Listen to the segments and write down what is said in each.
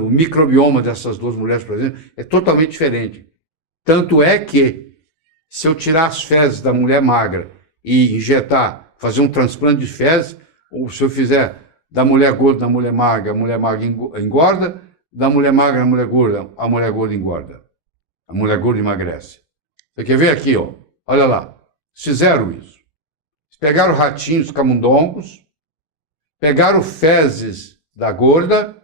O microbioma dessas duas mulheres, por exemplo, é totalmente diferente. Tanto é que, se eu tirar as fezes da mulher magra e injetar, fazer um transplante de fezes, ou se eu fizer da mulher gorda na mulher magra, a mulher magra engorda, da mulher magra na mulher gorda, a mulher gorda engorda. A mulher gorda emagrece. Você quer ver aqui, ó? Olha lá. Fizeram isso. Pegaram ratinhos camundongos, pegaram fezes da gorda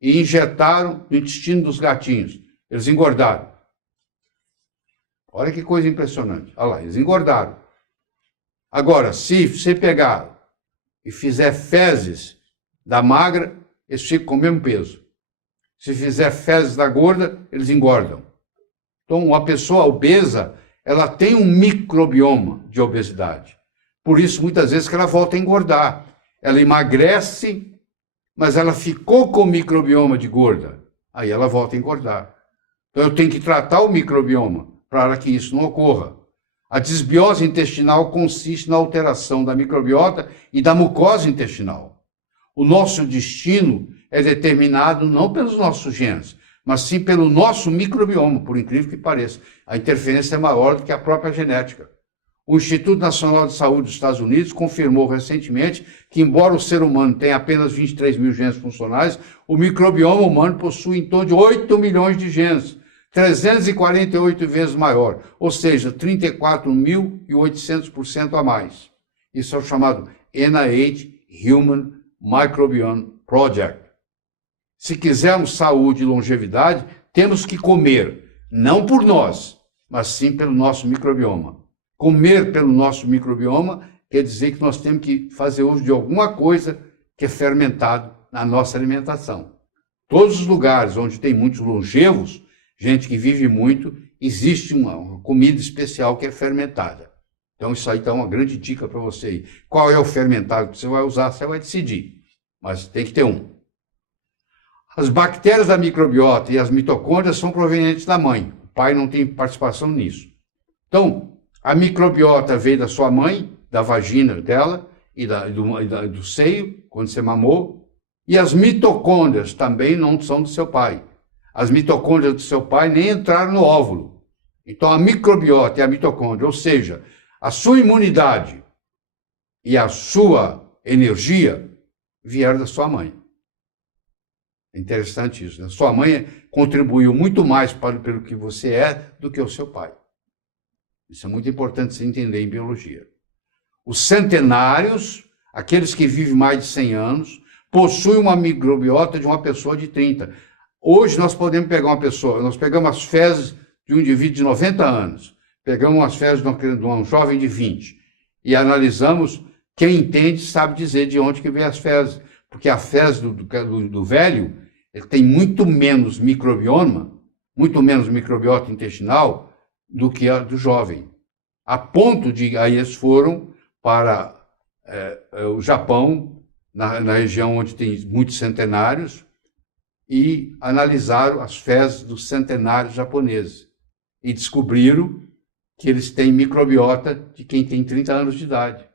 e injetaram no intestino dos gatinhos. Eles engordaram. Olha que coisa impressionante. Olha lá, eles engordaram. Agora, se você pegar e fizer fezes da magra, eles ficam com o mesmo peso. Se fizer fezes da gorda, eles engordam. Então, uma pessoa obesa, ela tem um microbioma de obesidade. Por isso, muitas vezes, que ela volta a engordar. Ela emagrece, mas ela ficou com o microbioma de gorda. Aí ela volta a engordar. Então, eu tenho que tratar o microbioma para que isso não ocorra. A desbiose intestinal consiste na alteração da microbiota e da mucosa intestinal. O nosso destino é determinado não pelos nossos genes, mas sim pelo nosso microbioma, por incrível que pareça. A interferência é maior do que a própria genética. O Instituto Nacional de Saúde dos Estados Unidos confirmou recentemente que, embora o ser humano tenha apenas 23 mil genes funcionais, o microbioma humano possui em torno de 8 milhões de genes, 348 vezes maior, ou seja, 34.800% a mais. Isso é o chamado NIH Human Microbiome Project. Se quisermos saúde e longevidade, temos que comer, não por nós, mas sim pelo nosso microbioma. Comer pelo nosso microbioma quer dizer que nós temos que fazer uso de alguma coisa que é fermentado na nossa alimentação. Todos os lugares onde tem muitos longevos, gente que vive muito, existe uma comida especial que é fermentada. Então isso aí está uma grande dica para você aí. Qual é o fermentado que você vai usar, você vai decidir, mas tem que ter um. As bactérias da microbiota e as mitocôndrias são provenientes da mãe. O pai não tem participação nisso. Então, a microbiota veio da sua mãe, da vagina dela e do seio, quando você mamou. E as mitocôndrias também não são do seu pai. As mitocôndrias do seu pai nem entraram no óvulo. Então, a microbiota e a mitocôndria, ou seja, a sua imunidade e a sua energia vieram da sua mãe. É interessante isso, né? Sua mãe contribuiu muito mais pelo que você é do que o seu pai. Isso é muito importante você entender em biologia. Os centenários, aqueles que vivem mais de 100 anos, possuem uma microbiota de uma pessoa de 30. Hoje nós podemos pegar uma pessoa, nós pegamos as fezes de um indivíduo de 90 anos, pegamos as fezes de um jovem de 20 e analisamos, quem entende sabe dizer de onde que vem as fezes, porque a fezes do velho ele tem muito menos microbioma, muito menos microbiota intestinal do que a do jovem. A ponto de, aí eles foram para o Japão, na região onde tem muitos centenários, e analisaram as fezes dos centenários japoneses. E descobriram que eles têm microbiota de quem tem 30 anos de idade.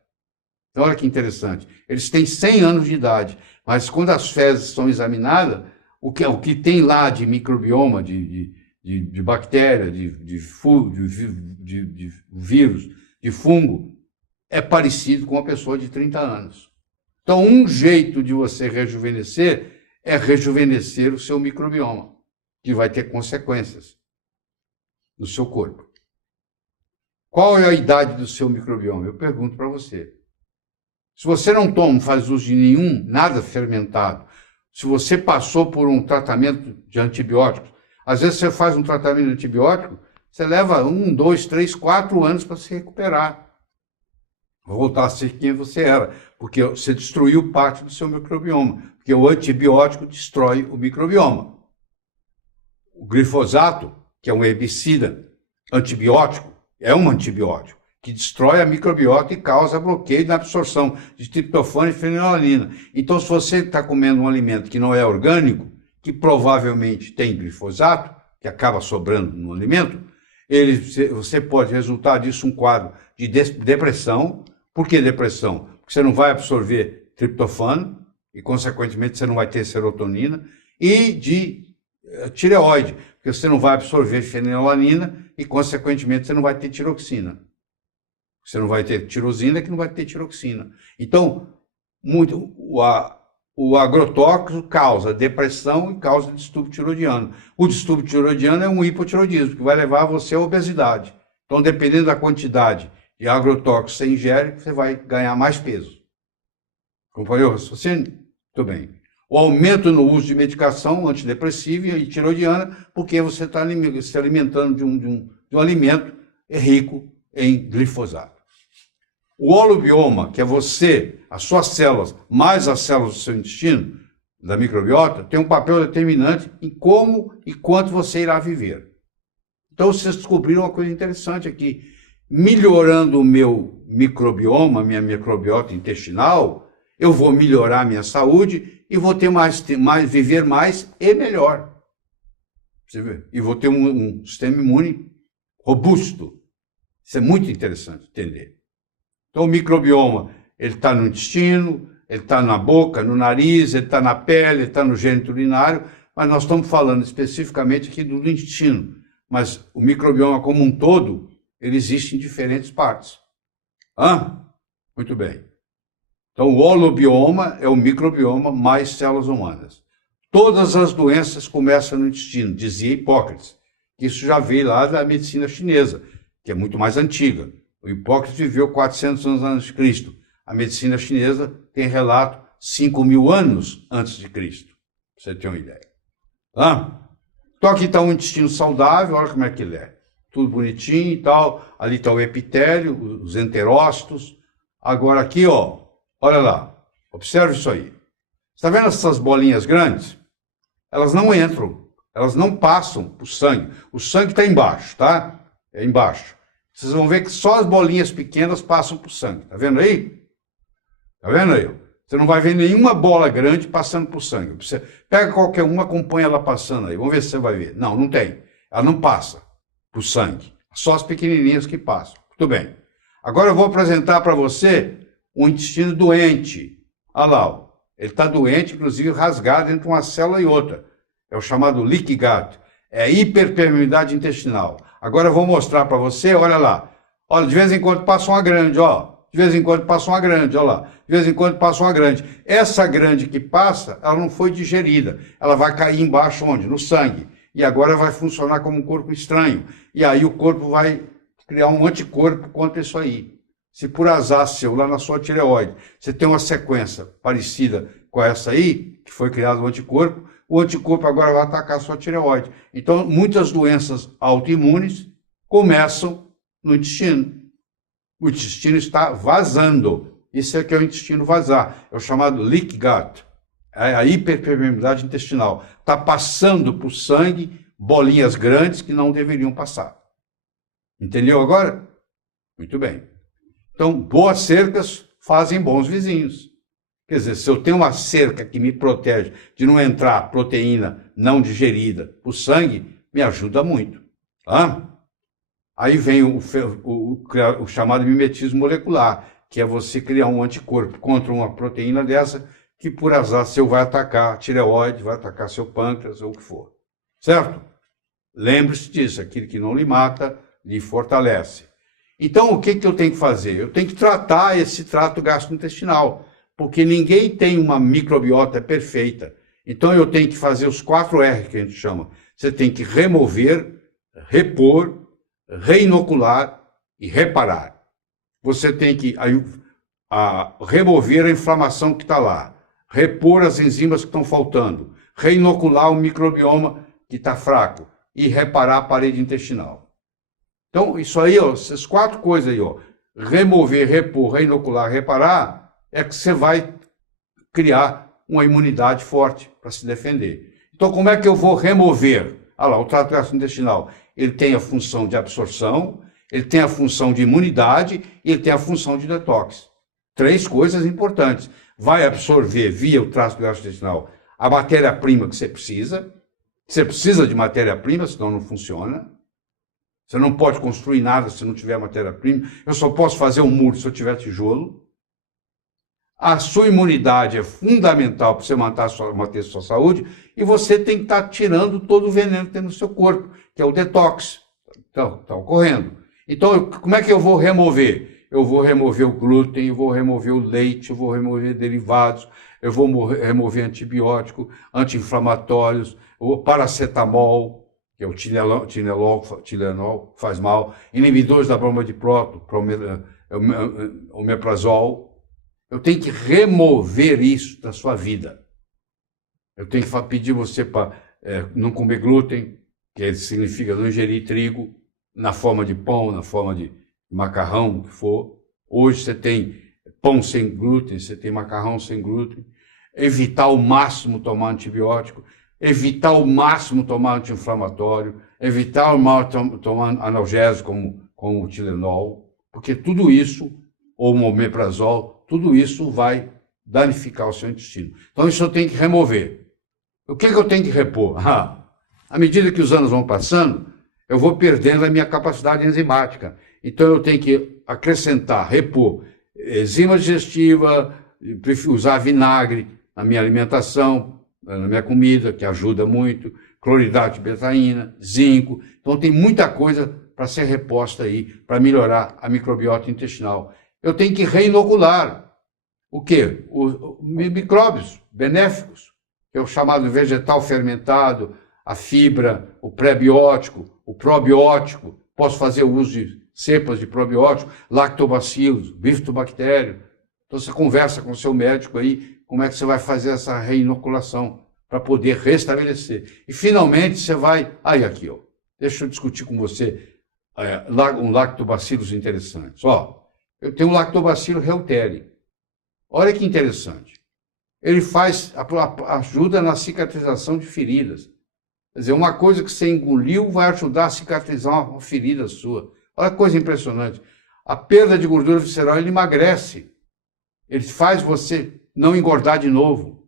Então, olha que interessante. Eles têm 100 anos de idade, mas quando as fezes são examinadas, o que tem lá de microbioma, de bactéria, de vírus, de fungo, é parecido com uma pessoa de 30 anos. Então, um jeito de você rejuvenescer é rejuvenescer o seu microbioma, que vai ter consequências no seu corpo. Qual é a idade do seu microbioma? Eu pergunto para você. Se você não faz uso de nada fermentado, se você passou por um tratamento de antibióticos, às vezes você faz um tratamento de antibiótico, você leva 1, 2, 3, 4 anos para se recuperar. Voltar a ser quem você era, porque você destruiu parte do seu microbioma, porque o antibiótico destrói o microbioma. O glifosato, que é um herbicida antibiótico, é um antibiótico que destrói a microbiota e causa bloqueio na absorção de triptofano e fenilalanina. Então, se você está comendo um alimento que não é orgânico, que provavelmente tem glifosato, que acaba sobrando no alimento, você pode resultar disso um quadro de depressão. Por que depressão? Porque você não vai absorver triptofano e, consequentemente, você não vai ter serotonina e de tireoide, porque você não vai absorver fenilalanina e, consequentemente, você não vai ter tiroxina. Você não vai ter tirosina, que não vai ter tiroxina. Então, o agrotóxico causa depressão e causa distúrbio tiroidiano. O distúrbio tiroidiano é um hipotiroidismo, que vai levar você à obesidade. Então, dependendo da quantidade de agrotóxico que você ingere, você vai ganhar mais peso. Compreendeu o raciocínio? Muito bem. O aumento no uso de medicação antidepressiva e tiroidiana, porque você está se alimentando de um alimento rico em glifosato. O holobioma, que é você, as suas células, mais as células do seu intestino, da microbiota, tem um papel determinante em como e quanto você irá viver. Então, vocês descobriram uma coisa interessante aqui. Melhorando o meu microbioma, minha microbiota intestinal, eu vou melhorar a minha saúde e vou ter viver mais e melhor. Você vê? E vou ter um sistema imune robusto. Isso é muito interessante entender. Então, o microbioma, ele está no intestino, ele está na boca, no nariz, ele está na pele, ele está no gênito urinário, mas nós estamos falando especificamente aqui do intestino. Mas o microbioma como um todo, ele existe em diferentes partes. Muito bem. Então, o holobioma é o microbioma mais células humanas. Todas as doenças começam no intestino, dizia Hipócrates. Isso já veio lá da medicina chinesa, que é muito mais antiga. O Hipócrates viveu 400 anos antes de Cristo. A medicina chinesa tem relato 5.000 anos antes de Cristo. Pra você ter uma ideia. Então aqui está um intestino saudável, olha como é que ele é. Tudo bonitinho e tal. Ali está o epitélio, os enterócitos. Agora aqui, ó, olha lá. Observe isso aí. Está vendo essas bolinhas grandes? Elas não entram, elas não passam para o sangue. O sangue está embaixo, tá? É embaixo. Vocês vão ver que só as bolinhas pequenas passam para o sangue. Tá vendo aí? Tá vendo aí? Você não vai ver nenhuma bola grande passando para o sangue. Você pega qualquer uma, acompanha ela passando aí. Vamos ver se você vai ver. Não, não tem. Ela não passa para o sangue. Só as pequenininhas que passam. Muito bem. Agora eu vou apresentar para você um intestino doente. Olha lá, ó. Ele está doente, inclusive rasgado entre uma célula e outra. É o chamado leaky gut. É hiperpermeabilidade intestinal. Agora eu vou mostrar para você, olha lá. Olha, de vez em quando passa uma grande, ó. De vez em quando passa uma grande, olha lá. De vez em quando passa uma grande. Essa grande que passa, ela não foi digerida. Ela vai cair embaixo onde? No sangue. E agora vai funcionar como um corpo estranho. E aí o corpo vai criar um anticorpo contra isso aí. Se por azar seu, lá na sua tireoide, você tem uma sequência parecida com essa aí, que foi criado o anticorpo agora vai atacar a sua tireoide. Então, muitas doenças autoimunes começam no intestino. O intestino está vazando. Isso é que é o intestino vazar. É o chamado leaky gut. É a hiperpermeabilidade intestinal. Está passando para o sangue bolinhas grandes que não deveriam passar. Entendeu agora? Muito bem. Então, boas cercas fazem bons vizinhos. Quer dizer, se eu tenho uma cerca que me protege de não entrar proteína não digerida para o sangue, me ajuda muito. Aí vem o chamado mimetismo molecular, que é você criar um anticorpo contra uma proteína dessa que, por azar seu, vai atacar a tireoide, vai atacar seu pâncreas ou o que for. Certo? Lembre-se disso, aquilo que não lhe mata, lhe fortalece. Então, o que eu tenho que fazer? Eu tenho que tratar esse trato gastrointestinal, porque ninguém tem uma microbiota perfeita. Então, eu tenho que fazer os 4 R que a gente chama. Você tem que remover, repor, reinocular e reparar. Você tem que remover a inflamação que está lá, repor as enzimas que estão faltando, reinocular o microbioma que está fraco e reparar a parede intestinal. Então, isso aí, ó, essas 4 coisas aí, ó, remover, repor, reinocular, reparar, é que você vai criar uma imunidade forte para se defender. Então, como é que eu vou remover? Olha lá, o trato gastrointestinal, ele tem a função de absorção, ele tem a função de imunidade e ele tem a função de detox. 3 coisas importantes. Vai absorver via o trato gastrointestinal a matéria-prima que você precisa. Você precisa de matéria-prima, senão não funciona. Você não pode construir nada se não tiver matéria-prima. Eu só posso fazer um muro se eu tiver tijolo. A sua imunidade é fundamental para você manter a sua saúde, e você tem que estar tirando todo o veneno que tem no seu corpo, que é o detox. Então, está ocorrendo. Então, como é que eu vou remover? Eu vou remover o glúten, eu vou remover o leite, eu vou remover derivados, eu vou remover antibiótico, anti-inflamatórios, o paracetamol, que é o Tilenol, faz mal, inibidores da bomba de próton, omeprazol. Eu tenho que remover isso da sua vida. Eu tenho que pedir você para não comer glúten, que significa não ingerir trigo, na forma de pão, na forma de macarrão, o que for. Hoje você tem pão sem glúten, você tem macarrão sem glúten. Evitar ao máximo tomar antibiótico, evitar ao máximo tomar anti-inflamatório, evitar ao máximo tomar analgésico como o Tilenol, porque tudo isso, ou o omeprazol, tudo isso vai danificar o seu intestino. Então isso eu tenho que remover. O que eu tenho que repor? À medida que os anos vão passando, eu vou perdendo a minha capacidade enzimática. Então eu tenho que acrescentar, repor enzima digestiva, usar vinagre na minha alimentação, na minha comida, que ajuda muito, cloridrato de betaína, zinco. Então tem muita coisa para ser reposta aí, para melhorar a microbiota intestinal. Eu tenho que reinocular. O quê? Os micróbios benéficos, que é o chamado vegetal fermentado, a fibra, o pré-biótico, o probiótico. Posso fazer uso de cepas de probiótico, lactobacilos, bifidobactério. Então você conversa com o seu médico aí, como é que você vai fazer essa reinoculação para poder restabelecer. E finalmente você vai... Aí aqui, ó. Deixa eu discutir com você um lactobacillus interessante. Ó, eu tenho um lactobacillus reuteri. Olha que interessante. Ele ajuda na cicatrização de feridas. Quer dizer, uma coisa que você engoliu vai ajudar a cicatrizar uma ferida sua. Olha que coisa impressionante. A perda de gordura visceral, ele emagrece. Ele faz você não engordar de novo.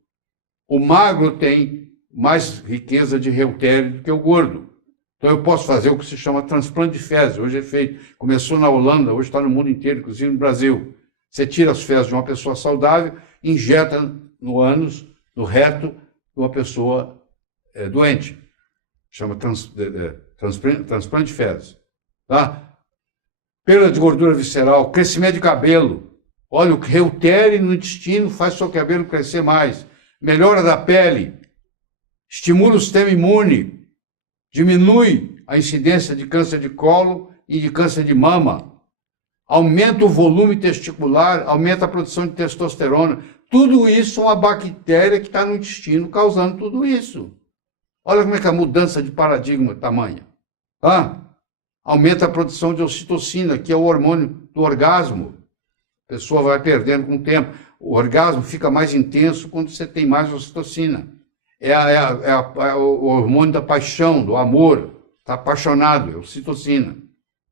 O magro tem mais riqueza de reuteri do que o gordo. Então eu posso fazer o que se chama transplante de fezes. Hoje é feito. Começou na Holanda, hoje está no mundo inteiro, inclusive no Brasil. Você tira as fezes de uma pessoa saudável, injeta no ânus, no reto de uma pessoa doente. Chama transplante de fezes. Tá? Perda de gordura visceral, crescimento de cabelo. Olha, o reuteri no intestino faz seu cabelo crescer mais. Melhora da pele. Estimula o sistema imune. Diminui a incidência de câncer de colo e de câncer de mama. Aumenta o volume testicular, aumenta a produção de testosterona. Tudo isso é uma bactéria que está no intestino causando tudo isso. Olha como é que a mudança de paradigma é tamanha. Tá? Aumenta a produção de ocitocina, que é o hormônio do orgasmo. A pessoa vai perdendo com o tempo. O orgasmo fica mais intenso quando você tem mais ocitocina. O hormônio da paixão, do amor. Está apaixonado, é ocitocina.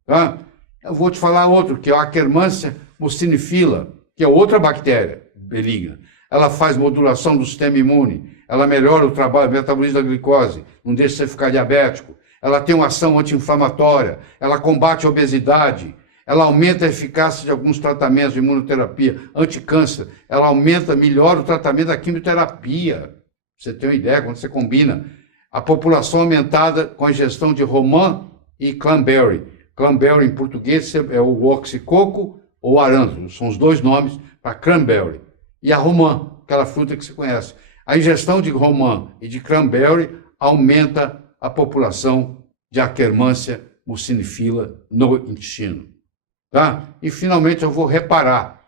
Tá? Eu vou te falar outro, que é a Akkermansia mucinifila, que é outra bactéria benigna. Ela faz modulação do sistema imune, ela melhora o trabalho, o metabolismo da glicose, não deixa você ficar diabético. Ela tem uma ação anti-inflamatória, ela combate a obesidade, ela aumenta a eficácia de alguns tratamentos de imunoterapia, anticâncer, ela melhora o tratamento da quimioterapia. Pra você ter uma ideia, quando você combina a população aumentada com a ingestão de romã e cranberry. Cranberry em português é o oxicoco ou arándano, são os dois nomes para cranberry. E a romã, aquela fruta que você conhece. A ingestão de romã e de cranberry aumenta a população de Akkermansia mucinifila no intestino. Tá? E finalmente eu vou reparar.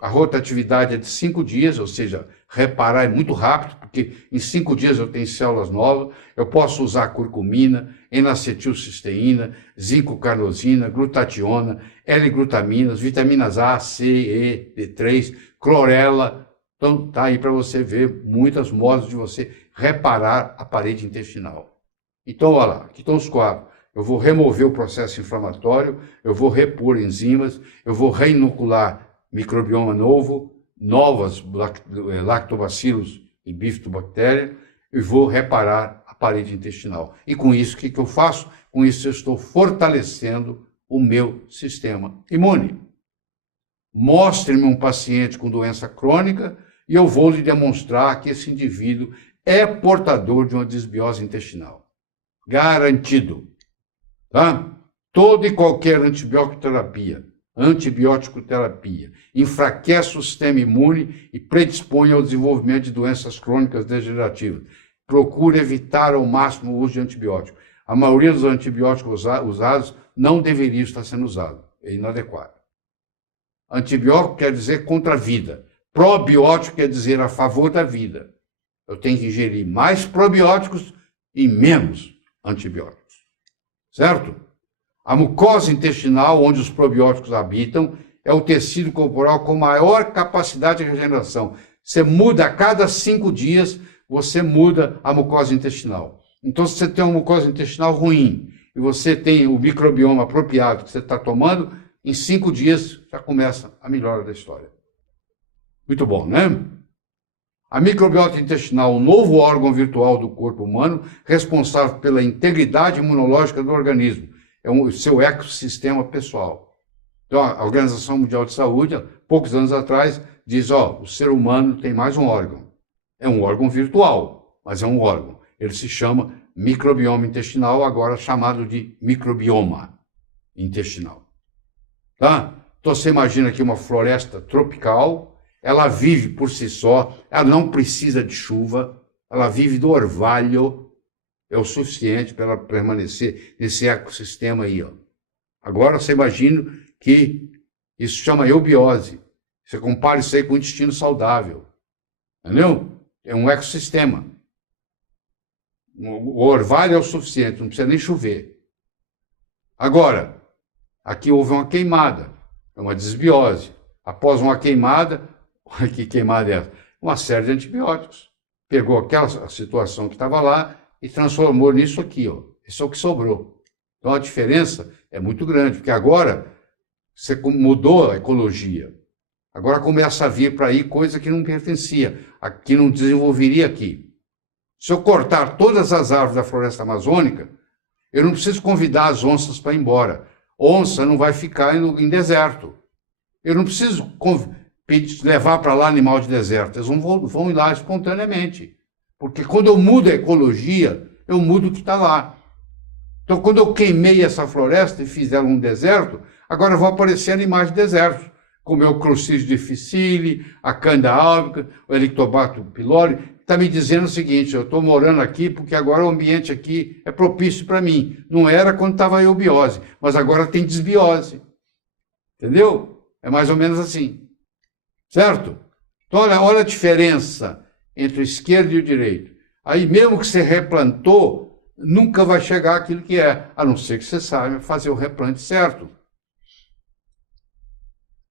A rotatividade é de 5 dias, ou seja, reparar é muito rápido, porque em 5 dias eu tenho células novas. Eu posso usar curcumina, N-acetilcisteína, zinco-carnosina, glutationa, L-glutaminas, vitaminas A, C, E, D3, clorela. Então tá aí para você ver muitos modos de você reparar a parede intestinal. Então, olha lá, aqui estão os 4. Eu vou remover o processo inflamatório, eu vou repor enzimas, eu vou reinocular microbioma novo, novas lactobacillus e bifidobactéria, e vou reparar a parede intestinal. E com isso, o que eu faço? Com isso, eu estou fortalecendo o meu sistema imune. Mostre-me um paciente com doença crônica e eu vou lhe demonstrar que esse indivíduo é portador de uma desbiose intestinal. Garantido. Tá? Toda e qualquer antibiótico terapia, enfraquece o sistema imune e predispõe ao desenvolvimento de doenças crônicas degenerativas. Procure evitar ao máximo o uso de antibiótico. A maioria dos antibióticos usados não deveria estar sendo usado. É inadequado. Antibiótico quer dizer contra a vida. Probiótico quer dizer a favor da vida. Eu tenho que ingerir mais probióticos e menos antibióticos. Certo? A mucosa intestinal, onde os probióticos habitam, é o tecido corporal com maior capacidade de regeneração. Você muda a cada 5 dias, você muda a mucosa intestinal. Então, se você tem uma mucosa intestinal ruim e você tem o microbioma apropriado que você está tomando, em 5 dias já começa a melhora da história. Muito bom, né? A microbiota intestinal, o novo órgão virtual do corpo humano, responsável pela integridade imunológica do organismo. É o seu ecossistema pessoal. Então, a Organização Mundial de Saúde, há poucos anos atrás, diz, o ser humano tem mais um órgão. É um órgão virtual, mas é um órgão. Ele se chama microbioma intestinal, agora chamado de microbioma intestinal. Tá? Então, você imagina aqui uma floresta tropical, ela vive por si só, ela não precisa de chuva, ela vive do orvalho, é o suficiente para ela permanecer nesse ecossistema aí. Agora, você imagina que isso chama eubiose. Você compara isso aí com o intestino saudável. Entendeu? É um ecossistema. O orvalho é o suficiente, não precisa nem chover. Agora, aqui houve uma queimada, é uma desbiose. Após uma queimada, que queimada é essa? Uma série de antibióticos. Pegou aquela situação que estava lá e transformou nisso aqui. Isso é o que sobrou. Então a diferença é muito grande, porque agora você mudou a ecologia. Agora começa a vir para aí coisa que não pertencia, que não desenvolveria aqui. Se eu cortar todas as árvores da floresta amazônica, eu não preciso convidar as onças para ir embora. Onça não vai ficar em deserto. Eu não preciso levar para lá animal de deserto. Eles vão ir lá espontaneamente. Porque quando eu mudo a ecologia, eu mudo o que está lá. Então, quando eu queimei essa floresta e fiz ela um deserto, agora vão aparecer animais de deserto, como é o Clostridium difficile, a Candida albicans, o Helicobacter pylori. Está me dizendo o seguinte, eu estou morando aqui porque agora o ambiente aqui é propício para mim. Não era quando estava a eubiose, mas agora tem desbiose. Entendeu? É mais ou menos assim. Certo? Então, olha a diferença entre o esquerdo e o direito. Aí, mesmo que você replantou, nunca vai chegar àquilo que é, a não ser que você saiba fazer o replante certo.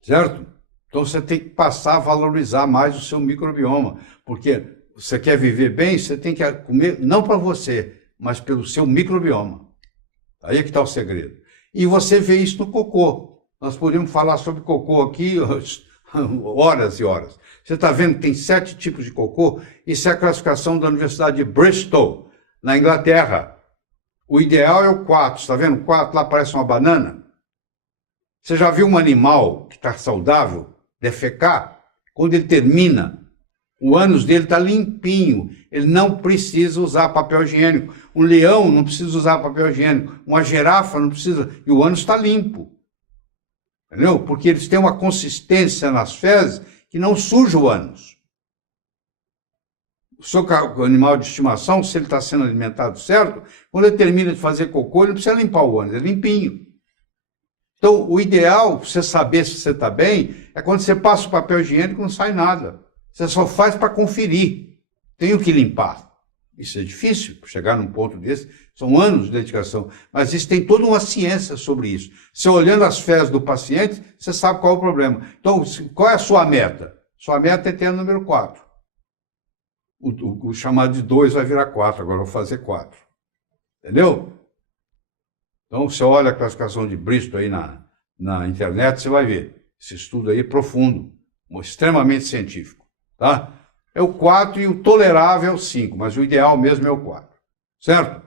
Certo? Então, você tem que passar a valorizar mais o seu microbioma, porque você quer viver bem, você tem que comer, não para você, mas pelo seu microbioma. Aí é que está o segredo. E você vê isso no cocô. Nós podemos falar sobre cocô aqui horas e horas. Você está vendo que tem 7 tipos de cocô? Isso é a classificação da Universidade de Bristol, na Inglaterra. O ideal é o 4. Está vendo? O 4 lá parece uma banana. Você já viu um animal que está saudável defecar? Quando ele termina, o ânus dele está limpinho. Ele não precisa usar papel higiênico. Um leão não precisa usar papel higiênico. Uma girafa não precisa. E o ânus está limpo. Entendeu? Porque eles têm uma consistência nas fezes que não suja o ânus. O seu animal de estimação, se ele está sendo alimentado certo, quando ele termina de fazer cocô, ele não precisa limpar o ânus, é limpinho. Então, o ideal, para você saber se você está bem, é quando você passa o papel higiênico e não sai nada. Você só faz para conferir. Tenho que limpar. Isso é difícil, chegar num ponto desse. São anos de dedicação. Mas isso tem toda uma ciência sobre isso. Você olhando as fezes do paciente, você sabe qual é o problema. Então, qual é a sua meta? Sua meta é ter o número 4. O chamado de 2 vai virar 4. Agora eu vou fazer 4. Entendeu? Então, você olha a classificação de Bristol aí na internet, você vai ver. Esse estudo aí é profundo, extremamente científico. Tá? É o 4 e o tolerável é o 5, mas o ideal mesmo é o 4. Certo?